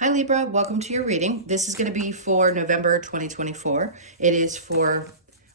Hi Libra, welcome to your reading. This is going to be for November 2024. It is for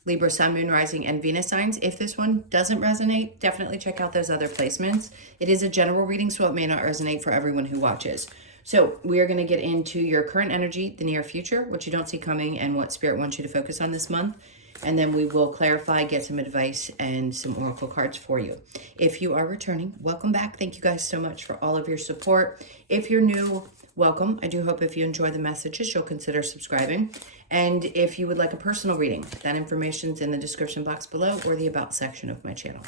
Libra, Sun, Moon, Rising, and Venus signs. If this one doesn't resonate, definitely check out those other placements. It is a general reading, so it may not resonate for everyone who watches. So we are going to get into your current energy, the near future, what you don't see coming, and what Spirit wants you to focus on this month. And then we will clarify, get some advice, and some oracle cards for you. If you are returning, welcome back. Thank you guys so much for all of your support. If you're new, welcome. I do hope if you enjoy the messages, you'll consider subscribing. And if you would like a personal reading, that information's in the description box below or the About section of my channel.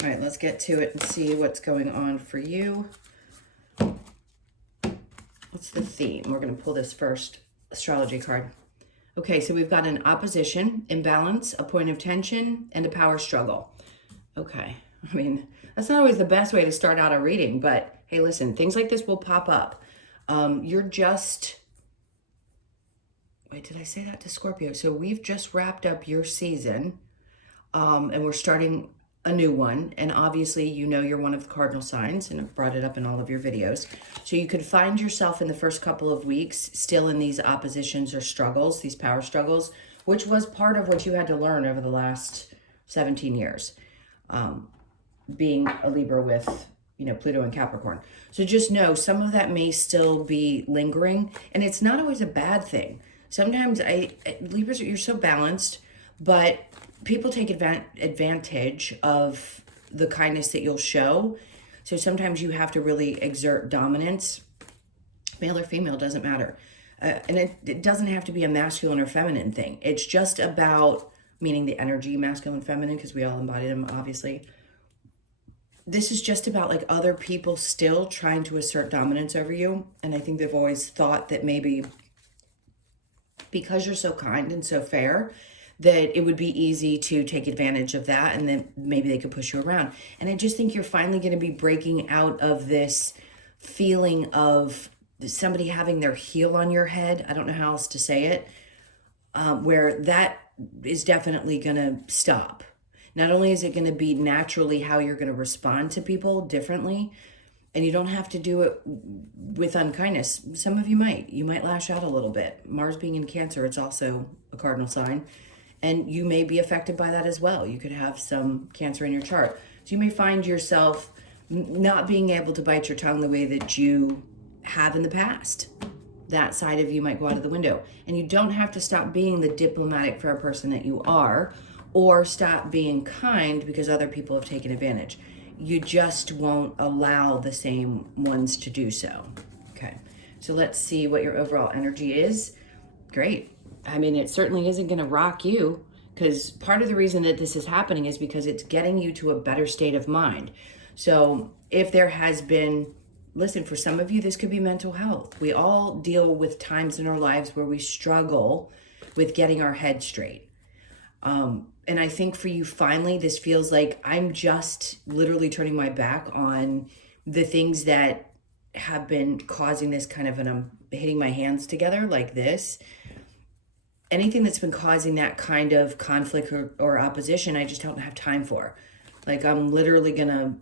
All right, let's get to it and see what's going on for you. What's the theme? We're going to pull this first astrology card. Okay, so we've got an opposition, imbalance, a point of tension, and a power struggle. Okay, I mean, that's not always the best way to start out a reading, but hey, listen, things like this will pop up. You're just, wait, did I say that to Scorpio? So we've just wrapped up your season, and we're starting a new one. And obviously, you know, you're one of the cardinal signs, and I've brought it up in all of your videos. So you could find yourself in the first couple of weeks still in these oppositions or struggles, these power struggles, which was part of what you had to learn over the last 17 years, being a Libra with, you know, Pluto and Capricorn. So just know some of that may still be lingering, and it's not always a bad thing. Sometimes Libras, you're so balanced, but people take advantage of the kindness that you'll show. So sometimes you have to really exert dominance. Male or female, doesn't matter. And it doesn't have to be a masculine or feminine thing. It's just about, meaning the energy, masculine, feminine, because we all embody them, obviously. This is just about like other people still trying to assert dominance over you. And I think they've always thought that maybe because you're so kind and so fair, that it would be easy to take advantage of that, and then maybe they could push you around. And I just think you're finally going to be breaking out of this feeling of somebody having their heel on your head. I don't know how else to say it, where that is definitely going to stop. Not only is it going to be naturally how you're going to respond to people differently, and you don't have to do it with unkindness. Some of you might lash out a little bit. Mars being in Cancer, it's also a cardinal sign. And you may be affected by that as well. You could have some Cancer in your chart. So you may find yourself not being able to bite your tongue the way that you have in the past. That side of you might go out of the window. And you don't have to stop being the diplomatic, fair person that you are, or stop being kind because other people have taken advantage. You just won't allow the same ones to do so. Okay, so let's see what your overall energy is. Great. I mean, it certainly isn't going to rock you, because part of the reason that this is happening is because it's getting you to a better state of mind. So if there has been, listen, for some of you, this could be mental health. We all deal with times in our lives where we struggle with getting our head straight. And I think for you, finally, this feels like I'm just literally turning my back on the things that have been causing this kind of, and I'm hitting my hands together like this. Anything that's been causing that kind of conflict or opposition, I just don't have time for. Like, I'm literally gonna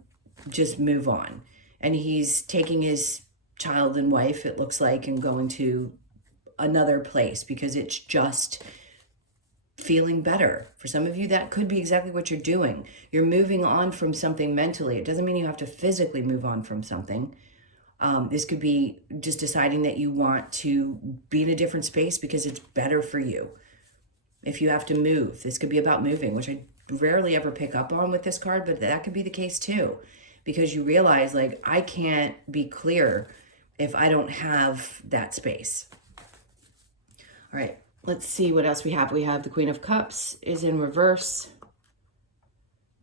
just move on. And he's taking his child and wife, it looks like, and going to another place because it's just feeling better. For some of you, that could be exactly what you're doing. You're moving on from something mentally. It doesn't mean you have to physically move on from something. This could be just deciding that you want to be in a different space because it's better for you. If you have to move, this could be about moving, which I rarely ever pick up on with this card, but that could be the case too. Because you realize, like, I can't be clear if I don't have that space. All right, let's see what else we have. We have the Queen of Cups is in reverse.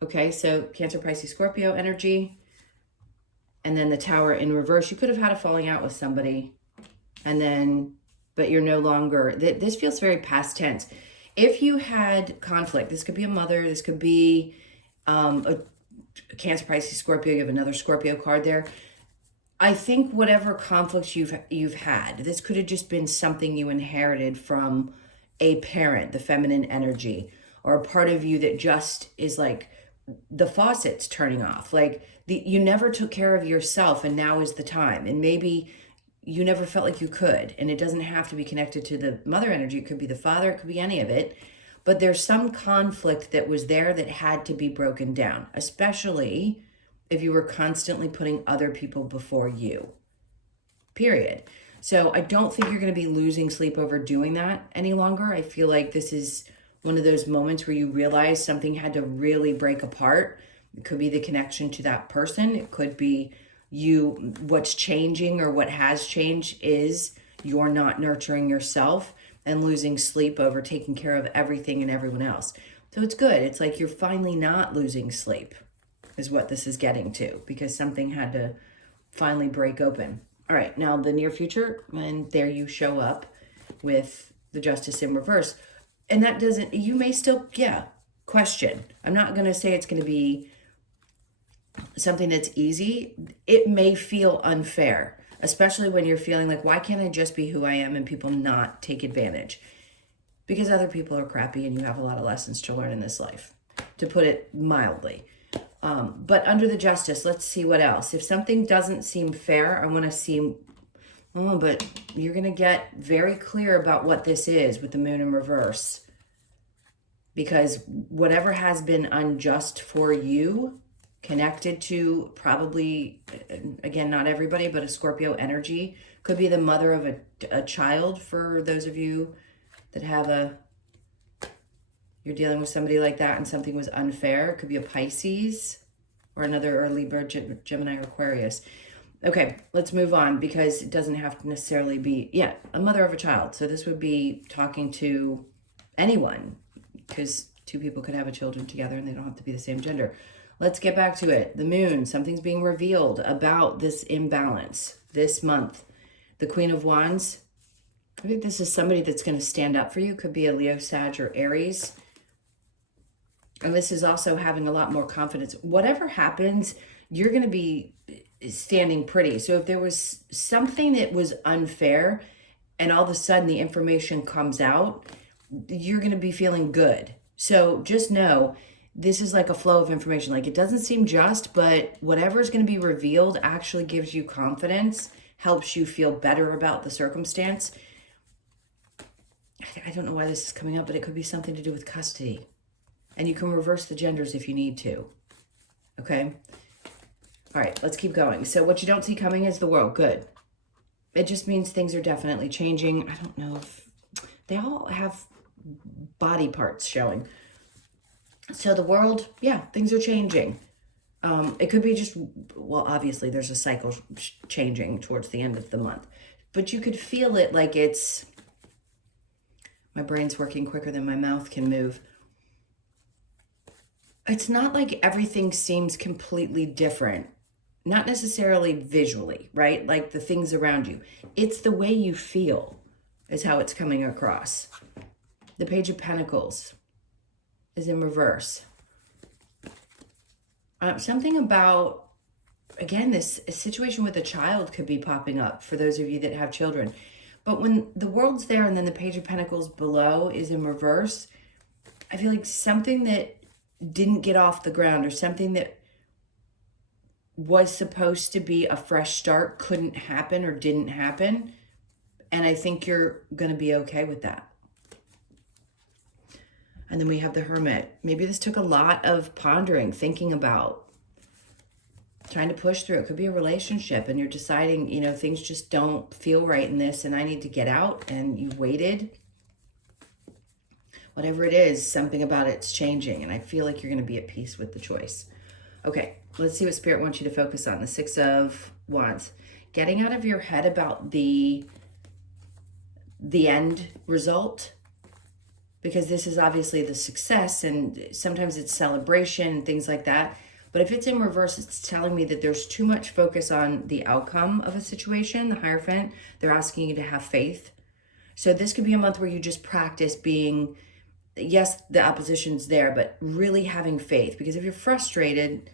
Okay, so Cancer, Pisces, Scorpio energy. And then the Tower in reverse. You could have had a falling out with somebody, and then, but you're no longer, this feels very past tense. If you had conflict, this could be a mother, this could be a Cancer, Pisces, Scorpio, you have another Scorpio card there. I think whatever conflicts you've had, this could have just been something you inherited from a parent, the feminine energy, or a part of you that just is like, the faucet's turning off. Like, you never took care of yourself, and now is the time. And maybe you never felt like you could. And it doesn't have to be connected to the mother energy. It could be the father. It could be any of it. But there's some conflict that was there that had to be broken down, especially if you were constantly putting other people before you, period. So I don't think you're going to be losing sleep over doing that any longer. I feel like this is one of those moments where you realize something had to really break apart. It could be the connection to that person. It could be you, what's changing or what has changed is you're not nurturing yourself and losing sleep over taking care of everything and everyone else. So it's good. It's like you're finally not losing sleep is what this is getting to, because something had to finally break open. All right, now the near future, and there you show up with the Justice in reverse. And that doesn't, you may still, question. I'm not going to say it's going to be something that's easy. It may feel unfair, especially when you're feeling like, why can't I just be who I am and people not take advantage? Because other people are crappy and you have a lot of lessons to learn in this life, to put it mildly. But under the Justice, let's see what else. If something doesn't seem fair, I want to see, but you're going to get very clear about what this is with the Moon in reverse. Because whatever has been unjust for you, connected to probably, again, not everybody, but a Scorpio energy, could be the mother of a child for those of you that have you're dealing with somebody like that and something was unfair. It could be a Pisces or another, or Libra, Gemini, or Aquarius. Okay, let's move on, because it doesn't have to necessarily be, a mother of a child. So this would be talking to anyone, because two people could have a children together and they don't have to be the same gender. Let's get back to it. The Moon, something's being revealed about this imbalance this month. The Queen of Wands, I think this is somebody that's going to stand up for you. Could be a Leo, Sag, or Aries. And this is also having a lot more confidence. Whatever happens, you're going to be standing pretty. So if there was something that was unfair and all of a sudden the information comes out, you're going to be feeling good. So just know this is like a flow of information. Like, it doesn't seem just, but whatever is going to be revealed actually gives you confidence, helps you feel better about the circumstance. I don't know why this is coming up, but it could be something to do with custody. And you can reverse the genders if you need to. Okay? All right, let's keep going. So what you don't see coming is the World. Good. It just means things are definitely changing. I don't know if they all have body parts showing. So the World, things are changing. It could be just, well, obviously there's a cycle changing towards the end of the month. But you could feel it like it's, my brain's working quicker than my mouth can move. It's not like everything seems completely different. Not necessarily visually, right? Like the things around you. It's the way you feel is how it's coming across. The Page of Pentacles is in reverse. Something about, again, this situation with a child could be popping up for those of you that have children. But when the World's there and then the Page of Pentacles below is in reverse, I feel like something that didn't get off the ground, or something that was supposed to be a fresh start couldn't happen or didn't happen. And I think you're going to be okay with that. And then we have the Hermit. Maybe this took a lot of pondering, thinking about, trying to push through. It could be a relationship and you're deciding, things just don't feel right in this and I need to get out, and you waited. Whatever it is, something about it's changing, and I feel like you're going to be at peace with the choice. Okay, let's see what Spirit wants you to focus on. The Six of Wands. Getting out of your head about the end result, because this is obviously the success, and sometimes it's celebration and things like that. But if it's in reverse, it's telling me that there's too much focus on the outcome of a situation. The Hierophant, they're asking you to have faith. So this could be a month where you just practice being, yes, the opposition's there, but really having faith. Because if you're frustrated,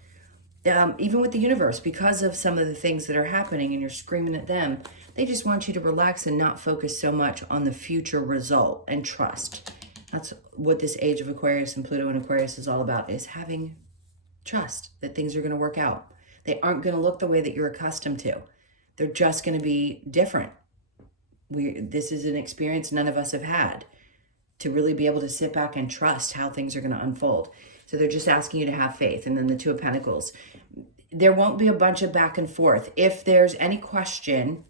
even with the universe, because of some of the things that are happening and you're screaming at them, they just want you to relax and not focus so much on the future result, and trust. That's what this age of Aquarius and Pluto and Aquarius is all about, is having trust that things are going to work out. They aren't going to look the way that you're accustomed to. They're just going to be different. This is an experience none of us have had, to really be able to sit back and trust how things are going to unfold. So they're just asking you to have faith. And then the Two of Pentacles. There won't be a bunch of back and forth. If there's any question,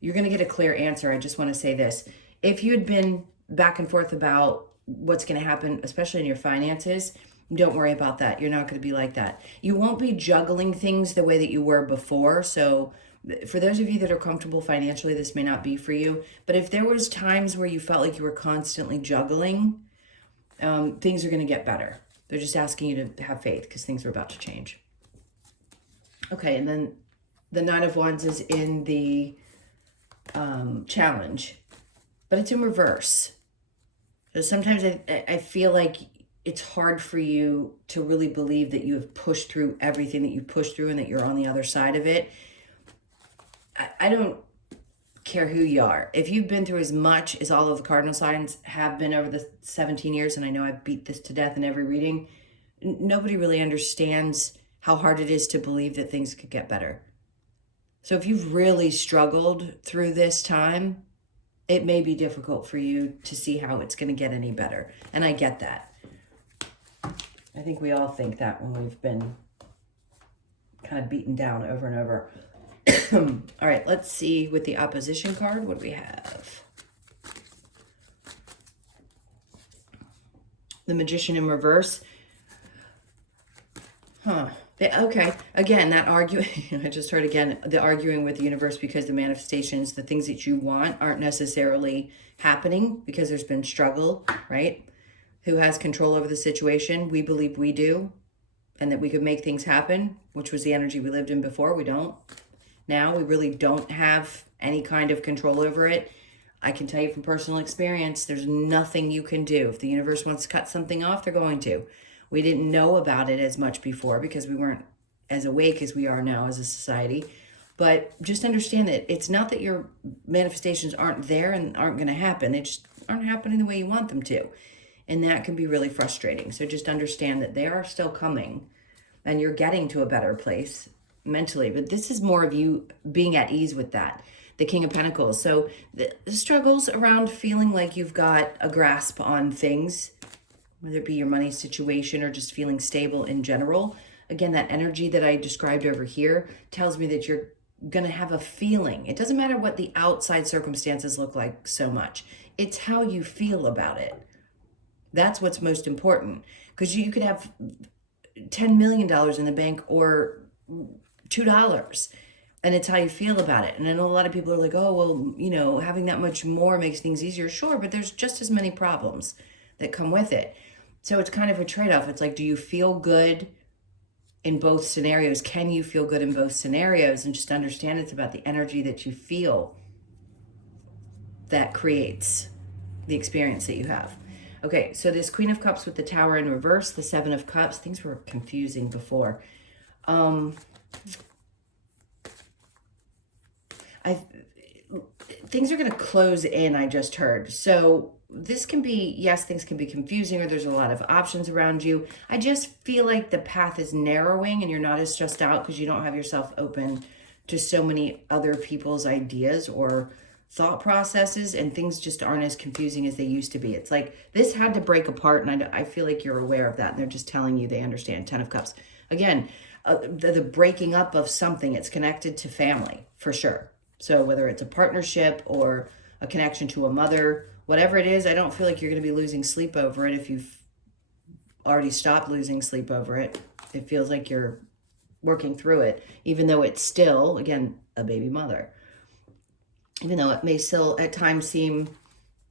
you're going to get a clear answer. I just want to say this. If you had been back and forth about what's going to happen, especially in your finances, don't worry about that. You're not going to be like that. You won't be juggling things the way that you were before. So for those of you that are comfortable financially, this may not be for you. But if there was times where you felt like you were constantly juggling, things are going to get better. They're just asking you to have faith because things are about to change. Okay, and then the Nine of Wands is in the challenge, but it's in reverse. So sometimes I feel like it's hard for you to really believe that you have pushed through everything that you pushed through and that you're on the other side of it. I don't care who you are. If you've been through as much as all of the cardinal signs have been over the 17 years, and I know I've beat this to death in every reading, nobody really understands how hard it is to believe that things could get better. So if you've really struggled through this time, it may be difficult for you to see how it's going to get any better. And I get that. I think we all think that when we've been kind of beaten down over and over. All right, let's see with the opposition card, what do we have? The Magician in reverse. Okay, again, that arguing, I just heard again, the arguing with the universe because the manifestations, the things that you want aren't necessarily happening because there's been struggle, right? Who has control over the situation? We believe we do, and that we could make things happen, which was the energy we lived in before. We don't. Now we really don't have any kind of control over it. I can tell you from personal experience, there's nothing you can do. If the universe wants to cut something off, they're going to. We didn't know about it as much before because we weren't as awake as we are now as a society. But just understand that it's not that your manifestations aren't there and aren't going to happen. They just aren't happening the way you want them to. And that can be really frustrating. So just understand that they are still coming and you're getting to a better place mentally. But this is more of you being at ease with that. The King of Pentacles. So the struggles around feeling like you've got a grasp on things, whether it be your money situation or just feeling stable in general. Again, that energy that I described over here tells me that you're going to have a feeling. It doesn't matter what the outside circumstances look like so much. It's how you feel about it. That's what's most important. Because you could have $10 million in the bank or $2. And it's how you feel about it. And I know a lot of people are like, oh, well, you know, having that much more makes things easier. Sure, but there's just as many problems that come with it. So it's kind of a trade-off. It's like, do you feel good in both scenarios? Can you feel good in both scenarios? And just understand it's about the energy that you feel that creates the experience that you have. Okay, so this Queen of Cups with the Tower in reverse, the Seven of Cups. Things were confusing before. Things are going to close in, I just heard. So this can be, yes, things can be confusing or there's a lot of options around you. I just feel like the path is narrowing and you're not as stressed out because you don't have yourself open to so many other people's ideas or thought processes, and things just aren't as confusing as they used to be. It's like this had to break apart, and I feel like you're aware of that, and they're just telling you they understand. Ten of Cups. Again, the breaking up of something, it's connected to family, for sure. So whether it's a partnership or a connection to a mother, whatever it is, I don't feel like you're going to be losing sleep over it if you've already stopped losing sleep over it. It feels like you're working through it, even though it's still, again, a baby mother. Even though it may still at times seem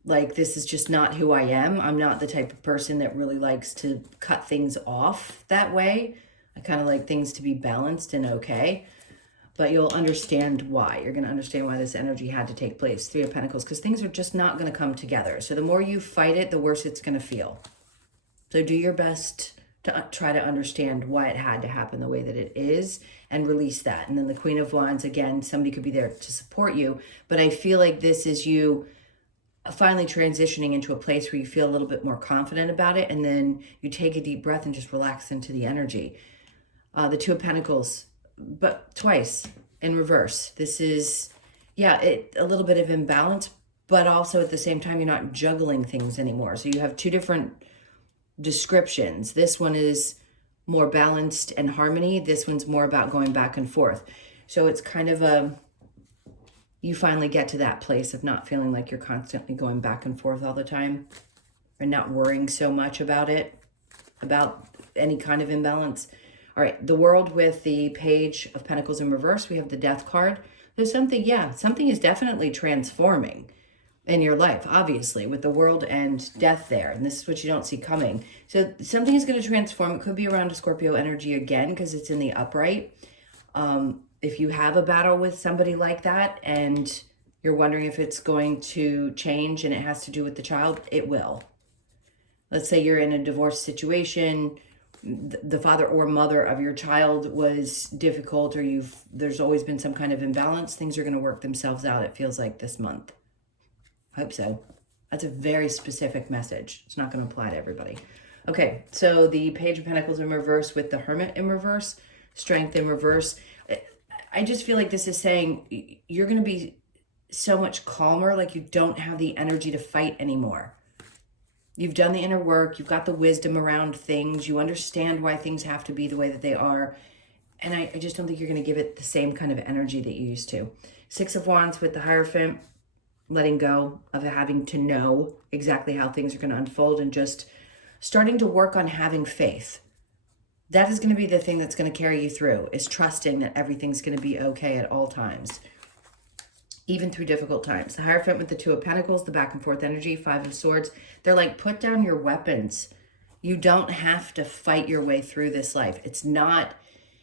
like this is just not who I am. I'm not the type of person that really likes to cut things off that way. I kind of like things to be balanced and okay. But you'll understand why. You're going to understand why this energy had to take place. Three of Pentacles, because things are just not going to come together. So the more you fight it, the worse it's going to feel. So do your best to try to understand why it had to happen the way that it is and release that. And then the Queen of Wands, again, somebody could be there to support you. But I feel like this is you finally transitioning into a place where you feel a little bit more confident about it. And then you take a deep breath and just relax into the energy. The Two of Pentacles, but twice. in reverse. This is, yeah, a little bit of imbalance, but also at the same time, you're not juggling things anymore. So you have two different descriptions. This one is more balanced and harmony. This one's more about going back and forth. So it's kind of you finally get to that place of not feeling like you're constantly going back and forth all the time and not worrying so much about it, about any kind of imbalance. All right, the World with the Page of Pentacles in reverse. We have the Death card. There's something, yeah, something is definitely transforming in your life, obviously, with the World and Death there. And this is what you don't see coming. So something is going to transform. It could be around a Scorpio energy again because it's in the upright. If you have a battle with somebody like that and you're wondering if it's going to change and it has to do with the child, it will. Let's say you're in a divorce situation, the father or mother of your child was difficult, or there's always been some kind of imbalance. Things are going to work themselves out, it feels like, this month. I hope so. That's a very specific message. It's not going to apply to everybody. Okay, so the Page of Pentacles in reverse with the Hermit in reverse, Strength in reverse. I just feel like this is saying you're going to be so much calmer, like you don't have the energy to fight anymore. You've done the inner work. You've got the wisdom around things. You understand why things have to be the way that they are. And I just don't think you're going to give it the same kind of energy that you used to. Six of Wands with the Hierophant, letting go of having to know exactly how things are going to unfold and just starting to work on having faith. That is going to be the thing that's going to carry you through, is trusting that everything's going to be okay at all times, even through difficult times. The Hierophant with the Two of Pentacles, the back and forth energy, Five of Swords. They're like, put down your weapons. You don't have to fight your way through this life. It's not,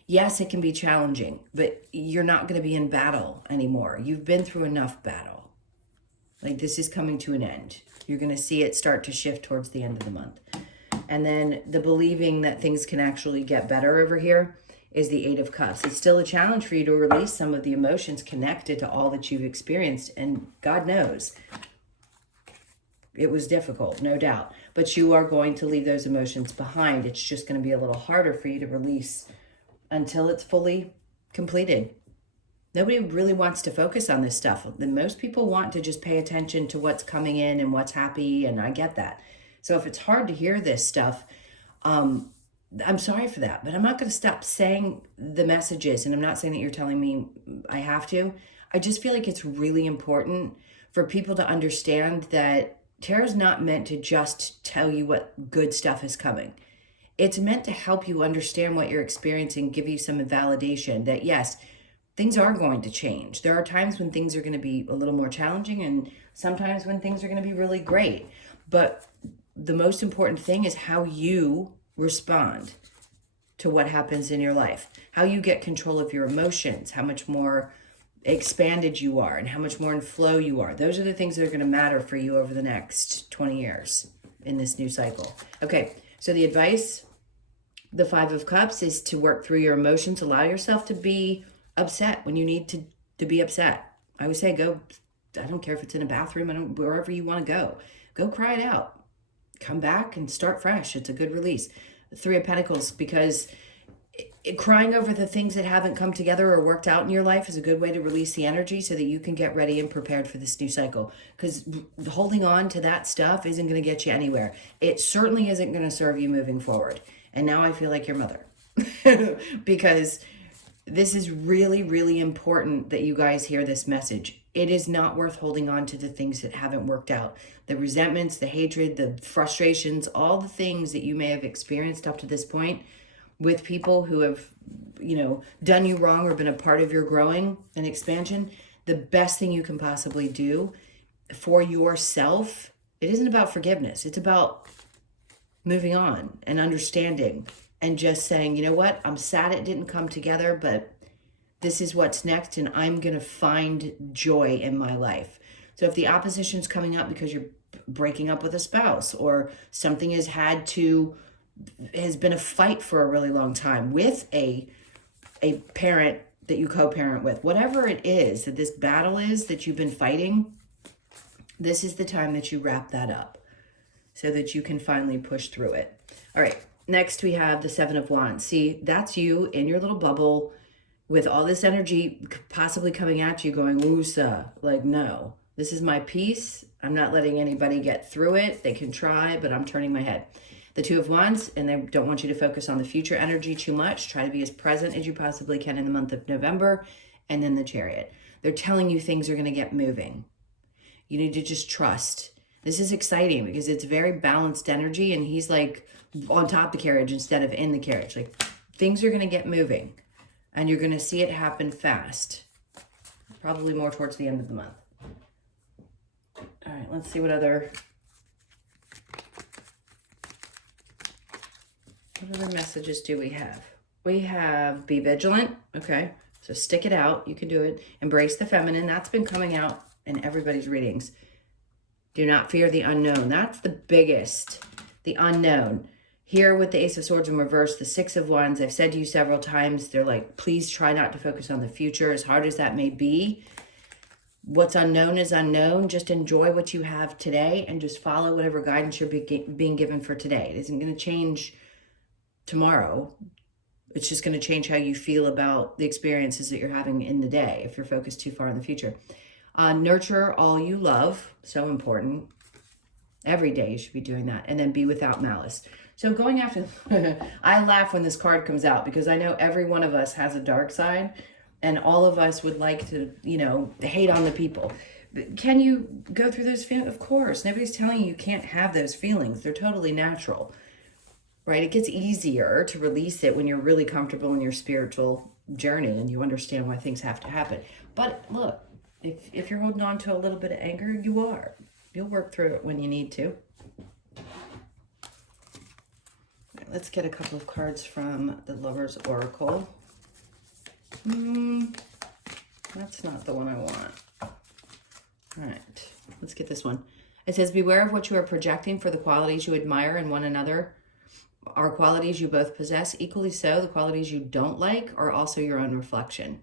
yes, it can be challenging, but you're not going to be in battle anymore. You've been through enough battle. Like, this is coming to an end. You're going to see it start to shift towards the end of the month. And then the believing that things can actually get better over here is the Eight of Cups. It's still a challenge for you to release some of the emotions connected to all that you've experienced. And God knows it was difficult, no doubt. But you are going to leave those emotions behind. It's just going to be a little harder for you to release until it's fully completed. Nobody really wants to focus on this stuff. Most people want to just pay attention to what's coming in and what's happy, and I get that. So if it's hard to hear this stuff, I'm sorry for that, but I'm not going to stop saying the messages, and I'm not saying that you're telling me I have to. I just feel like it's really important for people to understand that tarot's not meant to just tell you what good stuff is coming. It's meant to help you understand what you're experiencing, give you some validation that, yes, things are going to change. There are times when things are going to be a little more challenging, and sometimes when things are going to be really great. But the most important thing is how you respond to what happens in your life, how you get control of your emotions, how much more expanded you are, and how much more in flow you are. Those are the things that are going to matter for you over the next 20 years in this new cycle. Okay, so the advice, the Five of Cups, is to work through your emotions. Allow yourself to be upset when you need to be upset. I always say, go, I don't care if it's in a bathroom, wherever you want to go cry it out. Come back and start fresh. It's a good release. The Three of Pentacles, because crying over the things that haven't come together or worked out in your life is a good way to release the energy so that you can get ready and prepared for this new cycle. Because holding on to that stuff isn't going to get you anywhere. It certainly isn't going to serve you moving forward. And now I feel like your mother. Because this is really, really important that you guys hear this message. It is not worth holding on to the things that haven't worked out. The resentments, the hatred, the frustrations, all the things that you may have experienced up to this point with people who have, done you wrong or been a part of your growing and expansion. The best thing you can possibly do for yourself, it isn't about forgiveness. It's about moving on and understanding and just saying, you know what, I'm sad it didn't come together, but this is what's next, and I'm going to find joy in my life. So if the opposition's coming up because you're breaking up with a spouse, or something has been a fight for a really long time with a parent that you co-parent with, whatever it is that this battle is that you've been fighting, this is the time that you wrap that up so that you can finally push through it. All right, next we have the Seven of Wands. See, that's you in your little bubble. with all this energy possibly coming at you going, woosa, like, no, this is my peace. I'm not letting anybody get through it. They can try, but I'm turning my head. The Two of Wands, and they don't want you to focus on the future energy too much. Try to be as present as you possibly can in the month of November. And then the Chariot. They're telling you things are going to get moving. You need to just trust. This is exciting because it's very balanced energy, and he's like on top of the carriage instead of in the carriage. Like, things are going to get moving, and you're going to see it happen fast. Probably more towards the end of the month. All right, let's see what other messages do we have? We have be vigilant. Okay, so stick it out. You can do it. Embrace the feminine. That's been coming out in everybody's readings. Do not fear the unknown. That's the biggest, the unknown. Here with the Ace of Swords in reverse, the Six of Wands, I've said to you several times, they're like, please try not to focus on the future, as hard as that may be. What's unknown is unknown. Just enjoy what you have today and just follow whatever guidance you're being given for today. It isn't going to change tomorrow. It's just going to change how you feel about the experiences that you're having in the day if you're focused too far in the future. Nurture all you love. So important. Every day you should be doing that. And then be without malice. So going after, I laugh when this card comes out because I know every one of us has a dark side and all of us would like to, you know, hate on the people. Can you go through those feelings? Of course. Nobody's telling you can't have those feelings. They're totally natural, right? It gets easier to release it when you're really comfortable in your spiritual journey and you understand why things have to happen. But look, if you're holding on to a little bit of anger, you are. You'll work through it when you need to. Right, let's get a couple of cards from the Lover's Oracle. That's not the one I want. All right, let's get this one. It says, beware of what you are projecting, for the qualities you admire in one another are qualities you both possess. Equally so, the qualities you don't like are also your own reflection.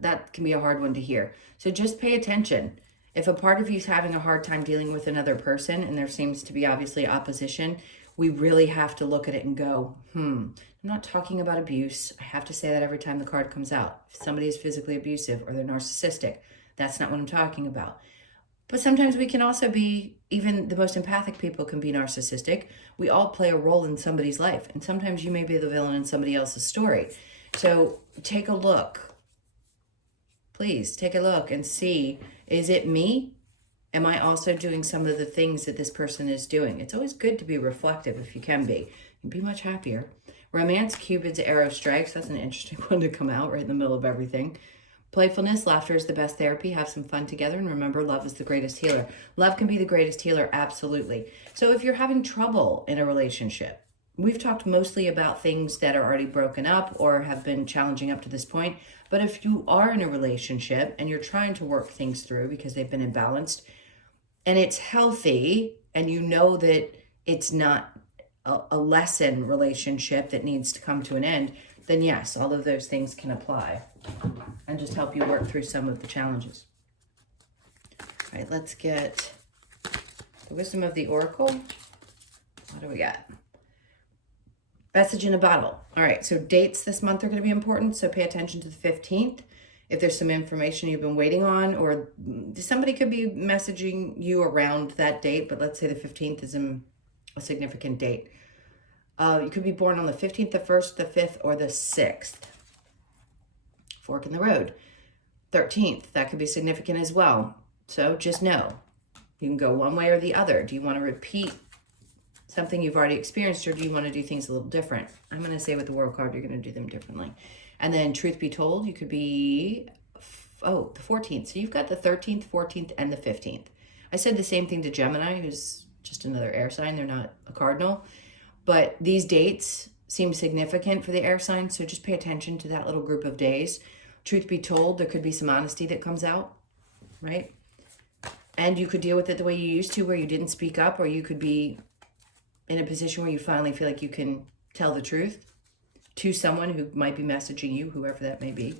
That can be a hard one to hear. So just pay attention. If a part of you is having a hard time dealing with another person and there seems to be obviously opposition, we really have to look at it and go, I'm not talking about abuse. I have to say that every time the card comes out. If somebody is physically abusive or they're narcissistic, that's not what I'm talking about. But sometimes we can also be, even the most empathic people can be narcissistic. We all play a role in somebody's life. And sometimes you may be the villain in somebody else's story. So take a look. Please take a look and see, is it me? Am I also doing some of the things that this person is doing? It's always good to be reflective if you can be. You'd be much happier. Romance, Cupid's arrow strikes. That's an interesting one to come out right in the middle of everything. Playfulness, laughter is the best therapy. Have some fun together. And remember, love is the greatest healer. Love can be the greatest healer, absolutely. So if you're having trouble in a relationship, we've talked mostly about things that are already broken up or have been challenging up to this point. But if you are in a relationship and you're trying to work things through because they've been imbalanced and it's healthy and you know that it's not a lesson relationship that needs to come to an end, then yes, all of those things can apply and just help you work through some of the challenges. All right, let's get the wisdom of the Oracle. What do we got? Message in a bottle. All right, so dates this month are going to be important, so pay attention to the 15th. If there's some information you've been waiting on, or somebody could be messaging you around that date, but let's say the 15th is a significant date. You could be born on the 15th, the 1st, the 5th, or the 6th. Fork in the road. 13th, that could be significant as well. So just know, you can go one way or the other. Do you want to repeat something you've already experienced, or do you want to do things a little different? I'm going to say with the World card, you're going to do them differently. And then truth be told, you could be, the 14th. So you've got the 13th, 14th, and the 15th. I said the same thing to Gemini, who's just another air sign. They're not a cardinal. But these dates seem significant for the air sign, so just pay attention to that little group of days. Truth be told, there could be some honesty that comes out, right? And you could deal with it the way you used to, where you didn't speak up, or you could be in a position where you finally feel like you can tell the truth to someone who might be messaging you, whoever that may be.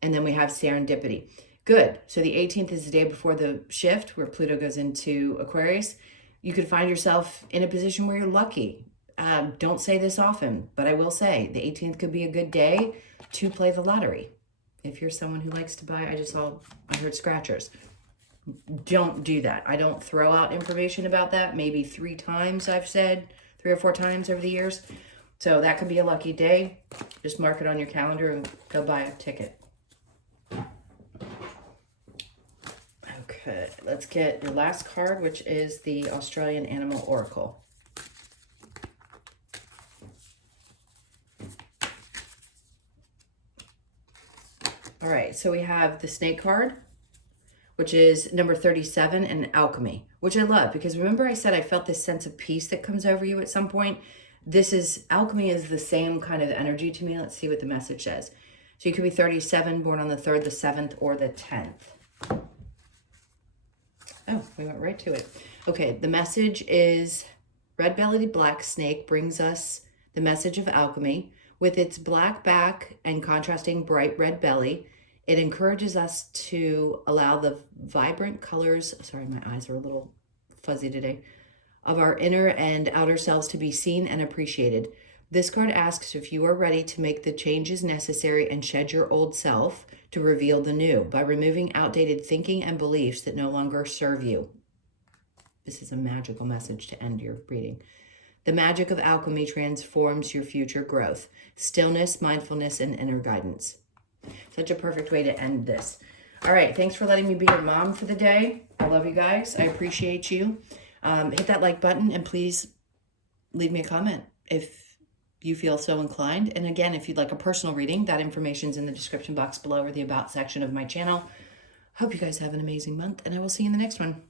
And then we have serendipity. Good. So the 18th is the day before the shift where Pluto goes into Aquarius. You could find yourself in a position where you're lucky. don't say this often, but I will say the 18th could be a good day to play the lottery. If you're someone who likes to buy, I heard scratchers. Don't do that. I don't throw out information about that. Maybe 3 times I've said, 3 or 4 times over the years. So that could be a lucky day. Just mark it on your calendar and go buy a ticket. Okay, let's get your last card, which is the Australian Animal Oracle. All right, so we have the snake card, which is number 37, and alchemy, which I love because remember I said I felt this sense of peace that comes over you at some point. Alchemy is the same kind of energy to me. Let's see what the message says. So you could be 37, born on the 3rd, the 7th, or the 10th. Oh, we went right to it. Okay, the message is red-bellied black snake brings us the message of alchemy. With its black back and contrasting bright red belly, it encourages us to allow the vibrant colors, sorry, my eyes are a little fuzzy today, of our inner and outer selves to be seen and appreciated. This card asks if you are ready to make the changes necessary and shed your old self to reveal the new by removing outdated thinking and beliefs that no longer serve you. This is a magical message to end your reading. The magic of alchemy transforms your future growth, stillness, mindfulness, and inner guidance. Such a perfect way to end this. All right, thanks for letting me be your mom for the day. I love you guys. I appreciate you. Hit that like button and please leave me a comment if you feel so inclined. And again, if you'd like a personal reading, that information's in the description box below or the about section of my channel. Hope you guys have an amazing month, and I will see you in the next one.